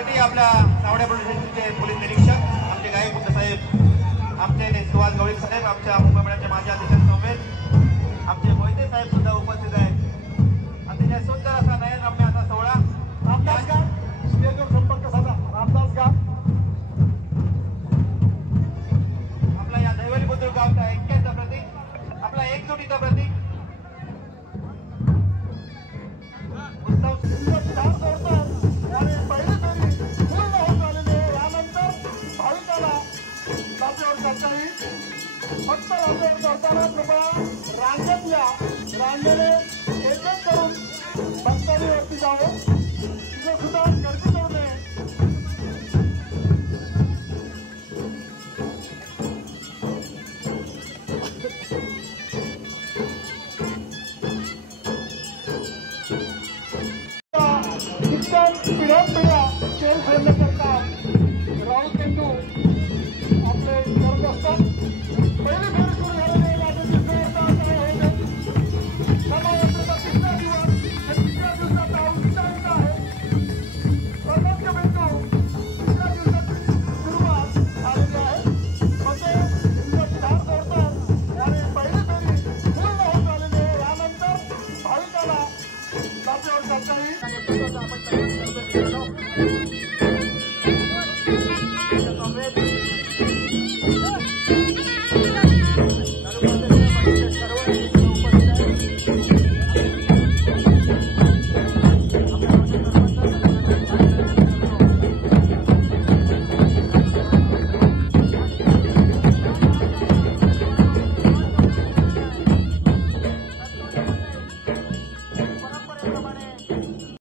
त्यासाठी आपल्या सावड्या पोलीस स्टेशनचे पोलीस निरीक्षक आमचे गायक गुप्ता साहेब, आमचे सुहास गवळी साहेब, आमच्या मुंबई मंडळाचे माजी अध्यक्ष समेत आमचे मोहिते साहेब सुद्धा उपस्थित आहेत। अतिशय सुंदर असा नयनरम्य असा सोहळा रामदास गाव स्टेजवर संपर्क साधा। रामदास गाव आपला या दैवली बुद्रुक गावचा ऐक्याचा प्रतीक, आपला एकजुटीचा प्रतीक फक्त रांगेवर करताना कृपया रांगेत या, रांगेने एक एक करून भक्तांवरती जावं, तिथे सुद्धा गर्दी करू नये। पिढ्या पिढ्या खेळ खेळण्याकरता राहुल केंदू आपले करत असतात। पहिले फेर सुरू झालेले लाटेची जोरदार तयारी होते। समाजाचा तिसरा दिवस आणि तिसऱ्या दिवसाचा उत्साहित आहे। सर्वोच्च बिंदू तिसऱ्या दिवसाची सुरुवात झालेली आहे। म्हणजे चार जोरदार आणि पहिली फेरी पूर्ण होत झालेली आहे। यानंतर भाविकाला लाटेवर जाता येईल।